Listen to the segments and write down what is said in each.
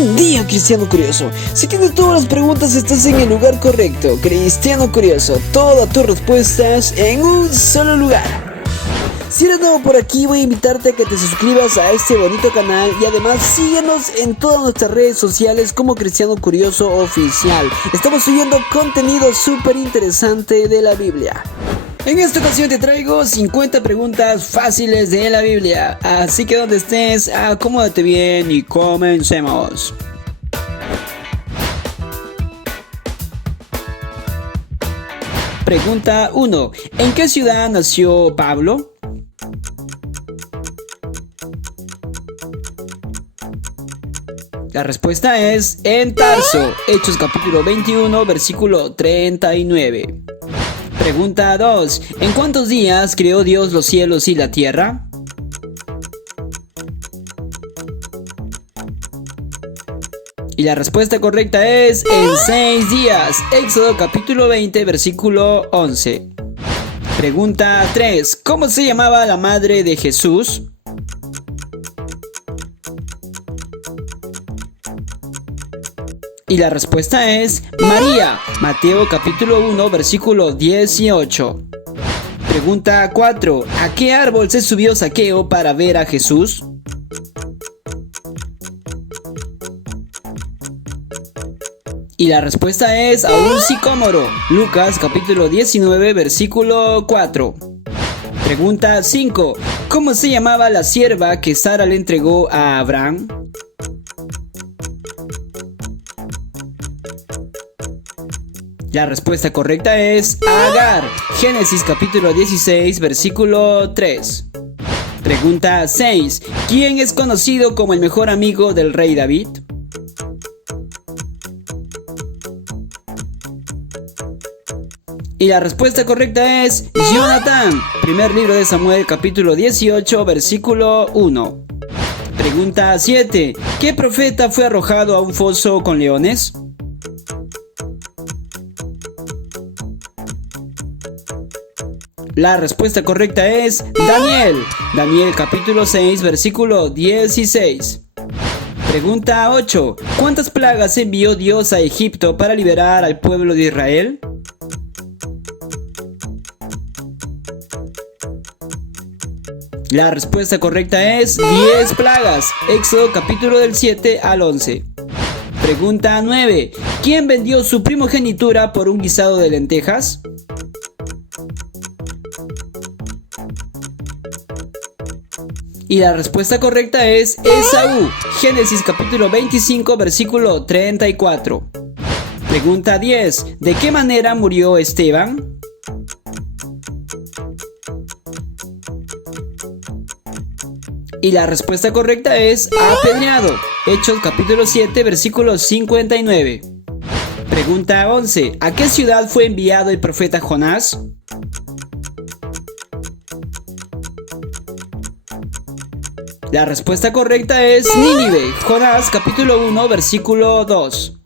Buen día, Cristiano Curioso. Si tienes todas las preguntas, estás en el lugar correcto. Cristiano Curioso, todas tus respuestas en un solo lugar. Si eres nuevo por aquí, voy a invitarte a que te suscribas a este bonito canal y además síguenos en todas nuestras redes sociales como Cristiano Curioso Oficial. Estamos subiendo contenido súper interesante de la Biblia. En esta ocasión te traigo 50 preguntas fáciles de la Biblia, así que donde estés, acomódate bien y comencemos. Pregunta 1. ¿En qué ciudad nació Pablo? La respuesta es en Tarso, Hechos capítulo 21, versículo 39. Pregunta 2. ¿En cuántos días creó Dios los cielos y la tierra? Y la respuesta correcta es en 6 días. Éxodo capítulo 20, versículo 11. Pregunta 3. ¿Cómo se llamaba la madre de Jesús? Y la respuesta es María, Mateo capítulo 1, versículo 18. Pregunta 4. ¿A qué árbol se subió Zaqueo para ver a Jesús? Y la respuesta es a un sicómoro, Lucas capítulo 19, versículo 4. Pregunta 5. ¿Cómo se llamaba la sierva que Sara le entregó a Abraham? La respuesta correcta es Agar, Génesis capítulo 16, versículo 3. Pregunta 6. ¿Quién es conocido como el mejor amigo del rey David? Y la respuesta correcta es Jonatán, primer libro de Samuel capítulo 18, versículo 1. Pregunta 7. ¿Qué profeta fue arrojado a un foso con leones? La respuesta correcta es Daniel, Daniel capítulo 6, versículo 16. Pregunta 8. ¿Cuántas plagas envió Dios a Egipto para liberar al pueblo de Israel? La respuesta correcta es 10 plagas, Éxodo capítulo del 7 al 11. Pregunta 9. ¿Quién vendió su primogenitura por un guisado de lentejas? Y la respuesta correcta es Esaú, Génesis capítulo 25, versículo 34. Pregunta 10. ¿De qué manera murió Esteban? Y la respuesta correcta es apedreado, Hechos capítulo 7, versículo 59. Pregunta 11. ¿A qué ciudad fue enviado el profeta Jonás? La respuesta correcta es Nínive, Jonás capítulo 1, versículo 2.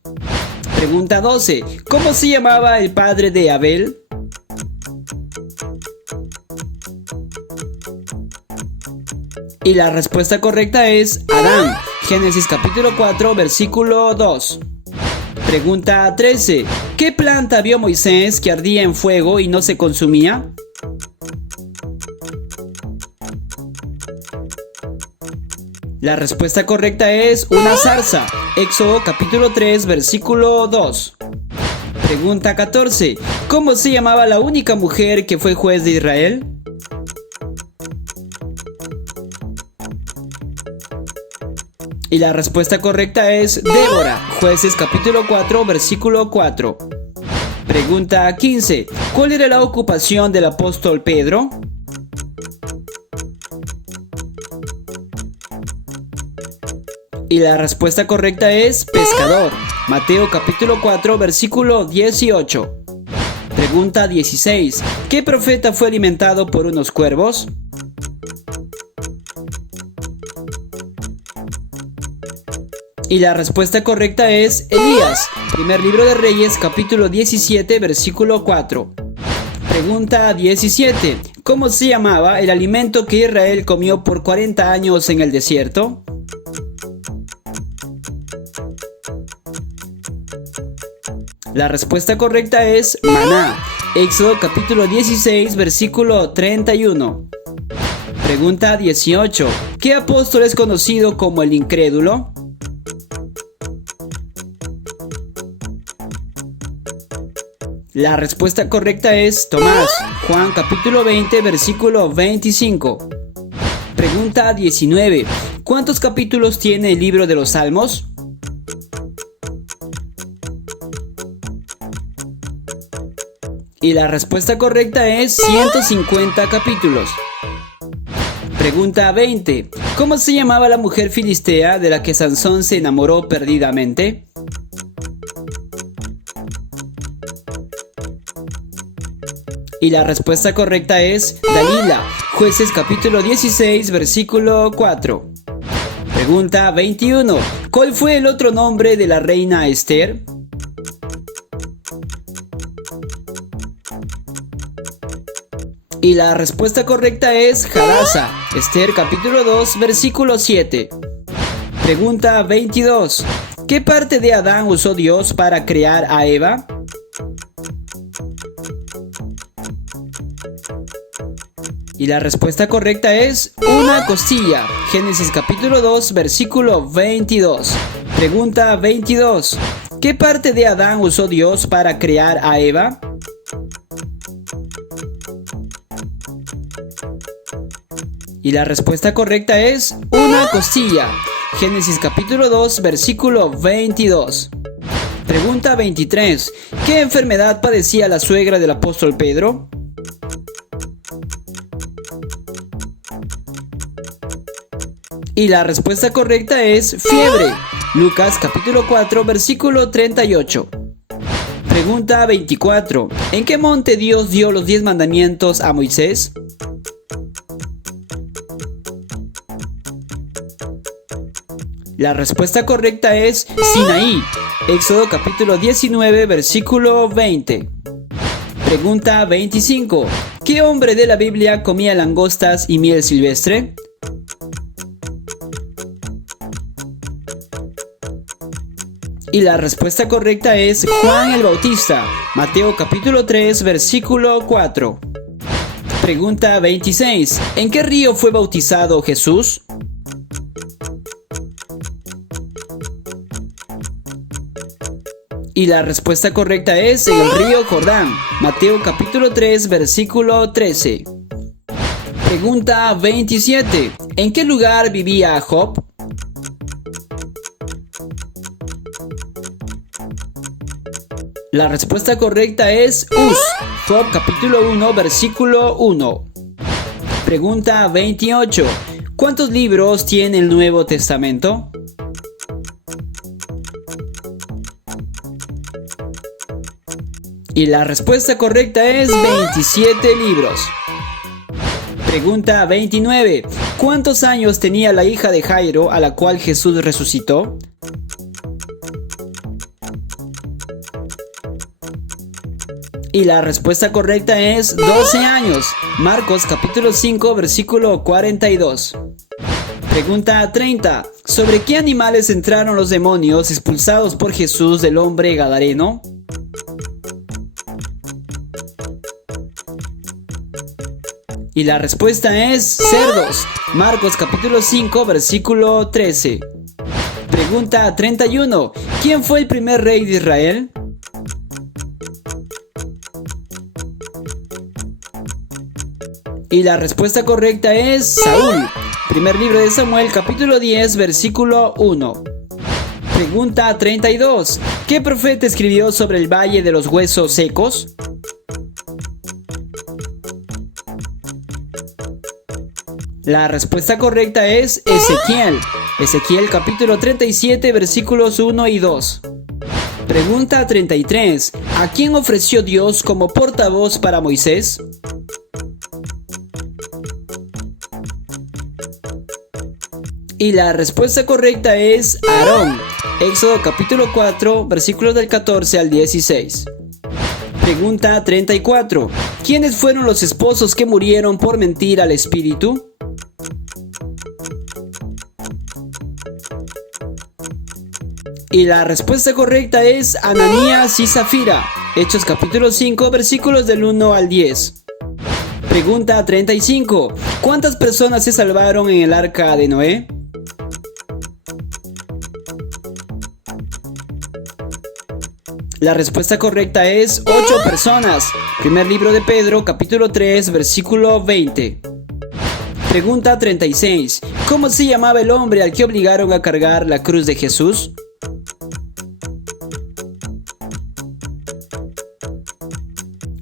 Pregunta 12. ¿Cómo se llamaba el padre de Abel? Y la respuesta correcta es Adán, Génesis capítulo 4, versículo 2. Pregunta 13. ¿Qué planta vio Moisés que ardía en fuego y no se consumía? La respuesta correcta es una zarza, Éxodo capítulo 3, versículo 2. Pregunta 14. ¿Cómo se llamaba la única mujer que fue juez de Israel? Y la respuesta correcta es Débora, Jueces capítulo 4, versículo 4. Pregunta 15. ¿Cuál era la ocupación del apóstol Pedro? Y la respuesta correcta es pescador, Mateo capítulo 4, versículo 18. Pregunta 16. ¿Qué profeta fue alimentado por unos cuervos? Y la respuesta correcta es Elías, primer libro de Reyes, capítulo 17, versículo 4. Pregunta 17. ¿Cómo se llamaba el alimento que Israel comió por 40 años en el desierto? La respuesta correcta es maná. Éxodo capítulo 16, versículo 31. Pregunta 18. ¿Qué apóstol es conocido como el incrédulo? La respuesta correcta es Tomás. Juan capítulo 20, versículo 25. Pregunta 19. ¿Cuántos capítulos tiene el libro de los Salmos? Y la respuesta correcta es 150 capítulos. Pregunta 20. ¿Cómo se llamaba la mujer filistea de la que Sansón se enamoró perdidamente? Y la respuesta correcta es Dalila. Jueces capítulo 16, versículo 4. Pregunta 21. ¿Cuál fue el otro nombre de la reina Esther? Y la respuesta correcta es Hadasa. Esther capítulo 2, versículo 7. Pregunta 22. ¿Qué parte de Adán usó Dios para crear a Eva? Y la respuesta correcta es una costilla. Génesis capítulo 2, versículo 22. Pregunta 22. ¿Qué parte de Adán usó Dios para crear a Eva? Y la respuesta correcta es una costilla. Génesis capítulo 2, versículo 22. Pregunta 23. ¿Qué enfermedad padecía la suegra del apóstol Pedro? Y la respuesta correcta es fiebre. Lucas capítulo 4, versículo 38. Pregunta 24. ¿En qué monte Dios dio los 10 mandamientos a Moisés? La respuesta correcta es Sinaí. Éxodo capítulo 19, versículo 20. Pregunta 25. ¿Qué hombre de la Biblia comía langostas y miel silvestre? Y la respuesta correcta es Juan el Bautista. Mateo capítulo 3, versículo 4. Pregunta 26. ¿En qué río fue bautizado Jesús? Y la respuesta correcta es en el río Jordán. Mateo capítulo 3, versículo 13. Pregunta 27. ¿En qué lugar vivía Job? La respuesta correcta es Uz. Job capítulo 1, versículo 1. Pregunta 28. ¿Cuántos libros tiene el Nuevo Testamento? Y la respuesta correcta es 27 libros. Pregunta 29. ¿Cuántos años tenía la hija de Jairo a la cual Jesús resucitó? Y la respuesta correcta es 12 años. Marcos capítulo 5, versículo 42. Pregunta 30. ¿Sobre qué animales entraron los demonios expulsados por Jesús del hombre gadareno? Y la respuesta es cerdos. Marcos capítulo 5, versículo 13. Pregunta 31. ¿Quién fue el primer rey de Israel? Y la respuesta correcta es Saúl. Primer libro de Samuel, capítulo 10, versículo 1. Pregunta 32. ¿Qué profeta escribió sobre el valle de los huesos secos? La respuesta correcta es Ezequiel. Ezequiel capítulo 37, versículos 1 y 2. Pregunta 33. ¿A quién ofreció Dios como portavoz para Moisés? Y la respuesta correcta es Aarón. Éxodo capítulo 4, versículos del 14 al 16. Pregunta 34. ¿Quiénes fueron los esposos que murieron por mentir al espíritu? Y la respuesta correcta es Ananías y Zafira. Hechos capítulo 5, versículos del 1 al 10. Pregunta 35. ¿Cuántas personas se salvaron en el arca de Noé? La respuesta correcta es 8 personas. Primer libro de Pedro, capítulo 3, versículo 20. Pregunta 36. ¿Cómo se llamaba el hombre al que obligaron a cargar la cruz de Jesús?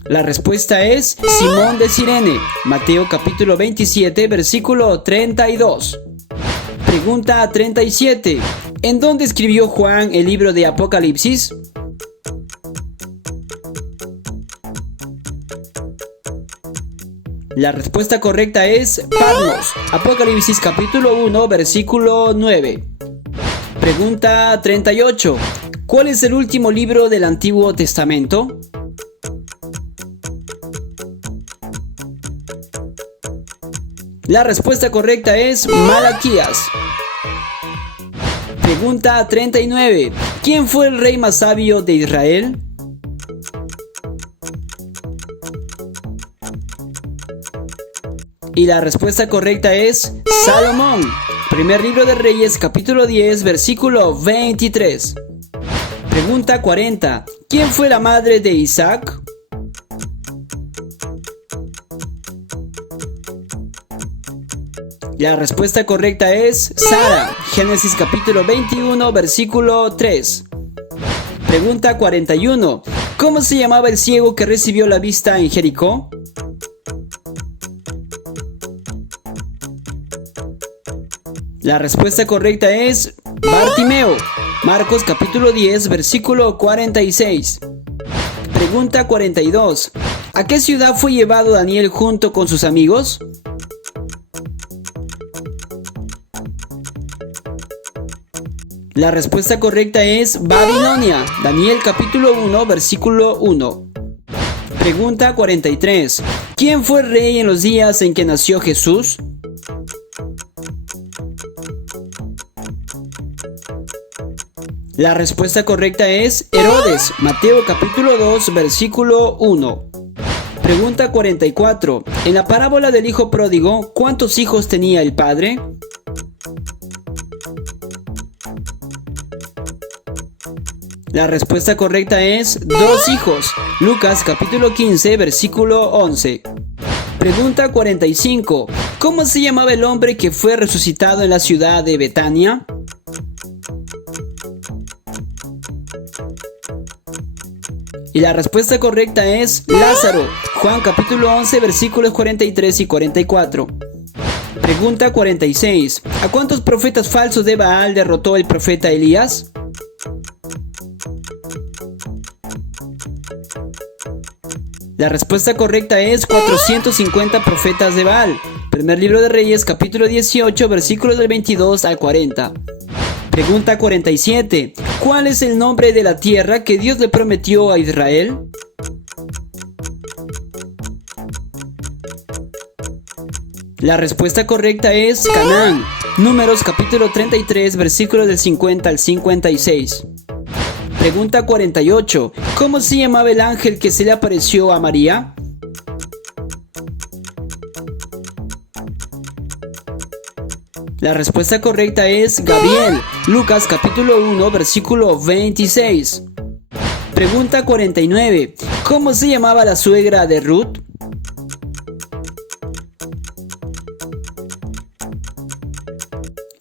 La respuesta es Simón de Cirene. Mateo capítulo 27, versículo 32. Pregunta 37. ¿En dónde escribió Juan el libro de Apocalipsis? La respuesta correcta es Patmos. Apocalipsis capítulo 1, versículo 9. Pregunta 38. ¿Cuál es el último libro del Antiguo Testamento? La respuesta correcta es Malaquías. Pregunta 39. ¿Quién fue el rey más sabio de Israel? Y la respuesta correcta es Salomón. Primer libro de Reyes, capítulo 10, versículo 23. Pregunta 40. ¿Quién fue la madre de Isaac? La respuesta correcta es Sara. Génesis capítulo 21, versículo 3. Pregunta 41. ¿Cómo se llamaba el ciego que recibió la vista en Jericó? La respuesta correcta es Bartimeo. Marcos capítulo 10, versículo 46. Pregunta 42. ¿A qué ciudad fue llevado Daniel junto con sus amigos? La respuesta correcta es Babilonia. Daniel capítulo 1, versículo 1. Pregunta 43. ¿Quién fue rey en los días en que nació Jesús? La respuesta correcta es Herodes. Mateo capítulo 2, versículo 1. Pregunta 44. En la parábola del hijo pródigo, ¿cuántos hijos tenía el padre? La respuesta correcta es 2 hijos. Lucas capítulo 15, versículo 11. Pregunta 45. ¿Cómo se llamaba el hombre que fue resucitado en la ciudad de Betania? Y la respuesta correcta es Lázaro. Juan capítulo 11, versículos 43 y 44. Pregunta 46. ¿A cuántos profetas falsos de Baal derrotó el profeta Elías? La respuesta correcta es 450 profetas de Baal. Primer libro de Reyes, capítulo 18, versículos del 22 al 40. Pregunta 47. ¿Cuál es el nombre de la tierra que Dios le prometió a Israel? La respuesta correcta es Canaán. Números capítulo 33, versículos del 50 al 56. Pregunta 48. ¿Cómo se llamaba el ángel que se le apareció a María? La respuesta correcta es Gabriel. Lucas capítulo 1, versículo 26. Pregunta 49. ¿Cómo se llamaba la suegra de Ruth?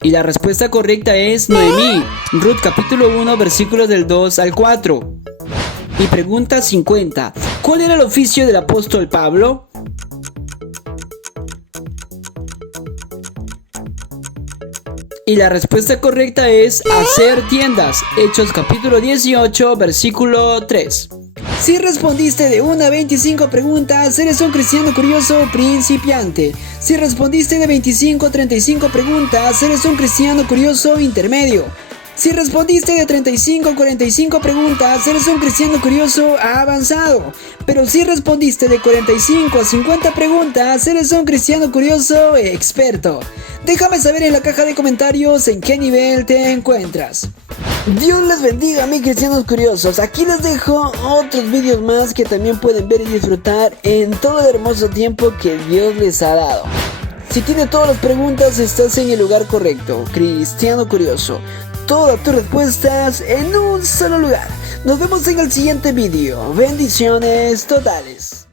Y la respuesta correcta es Noemí. Ruth capítulo 1, versículos del 2 al 4. Y pregunta 50. ¿Cuál era el oficio del apóstol Pablo? Y la respuesta correcta es hacer tiendas. Hechos capítulo 18, versículo 3. Si respondiste de 1 a 25 preguntas, eres un cristiano curioso principiante. Si respondiste de 25 a 35 preguntas, eres un cristiano curioso intermedio. Si respondiste de 35 a 45 preguntas, eres un cristiano curioso avanzado. Pero si respondiste de 45 a 50 preguntas, eres un cristiano curioso experto. Déjame saber en la caja de comentarios en qué nivel te encuentras. Dios les bendiga, mis cristianos curiosos. Aquí les dejo otros vídeos más que también pueden ver y disfrutar en todo el hermoso tiempo que Dios les ha dado. Si tienes todas las preguntas, estás en el lugar correcto. Cristiano curioso. Todas tus respuestas en un solo lugar. Nos vemos en el siguiente vídeo. Bendiciones totales.